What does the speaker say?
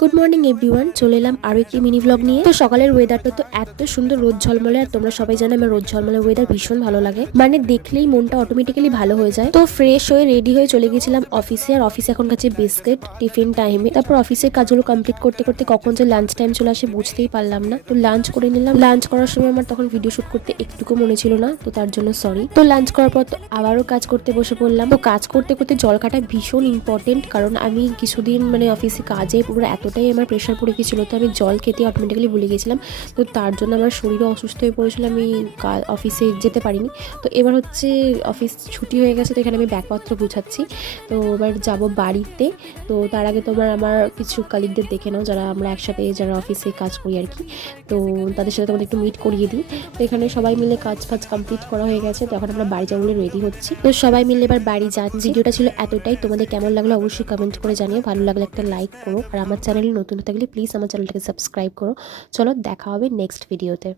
Good morning everyone, চলে এলাম আরও একটি মিনি ব্লগ নিয়ে। তো সকালের ওয়েদারটা তো এত সুন্দর, রোদ ঝলমলে। আর তোমরা সবাই জানো আমার রোদ ঝলমলে ওয়েদার ভীষণ ভালো লাগে, মানে দেখলেই মনটা অটোমেটিক্যালি ভালো হয়ে যায়। তো ফ্রেশ হয়ে রেডি হয়ে চলে গেছিলাম অফিসে। আর অফিসে এখন কাছে বিস্কিট টিফিন টাইমে। তারপর অফিসের কাজগুলো কমপ্লিট করতে করতে কখন যে লাঞ্চ টাইম চলে আসে বুঝতেই পারলাম না। তো লাঞ্চ করে নিলাম। লাঞ্চ করার সময় আমার তখন ভিডিও শুট করতে একটুকু মনে ছিল না, তো তার জন্য সরি। তো লাঞ্চ করার পর তো আবারও কাজ করতে বসে পড়লাম। তো কাজ করতে করতে জল কাটা ভীষণ ইম্পর্টেন্ট, কারণ আমি কিছুদিন মানে অফিসে কাজে পুরো এতটাই আমার প্রেশার পড়ে গেছিলো, তো আমি জল খেতে অটোমেটিক্যালি ভুলে গেছিলাম। তো তার জন্য আমার শরীরও অসুস্থ হয়ে পড়েছিল, আমি অফিসে যেতে পারিনি। তো এবার হচ্ছে অফিস ছুটি হয়ে গেছে, তো এখানে আমি ব্যাগপত্র গুছাচ্ছি। তো এবার যাব বাড়িতে। তো তার আগে তোমার আমার কিছু কালিগদের দেখে নাও, যারা আমরা একসাথে যারা অফিসে কাজ করি আর কি। তো তাদের সাথে তোমাদের একটু মিট করিয়ে দিই। তো এখানে সবাই মিলে কাজ ফাজ কমপ্লিট করা হয়ে গেছে, তো এখন আমরা বাড়ি যাবো বলে রেডি হচ্ছি। তো সবাই মিলে এবার বাড়ি যাচ্ছি। ভিডিওটা ছিল এতটাই, তোমাদের কেমন লাগলো অবশ্যই কমেন্ট করে জানিও। ভালো লাগলে একটা লাইক করো, আর আমার চ্যানেলে নতুন থাকলে প্লিজ আমার চ্যানেলটাকে সাবস্ক্রাইব করো। চলো দেখা হবে নেক্সট ভিডিওতে।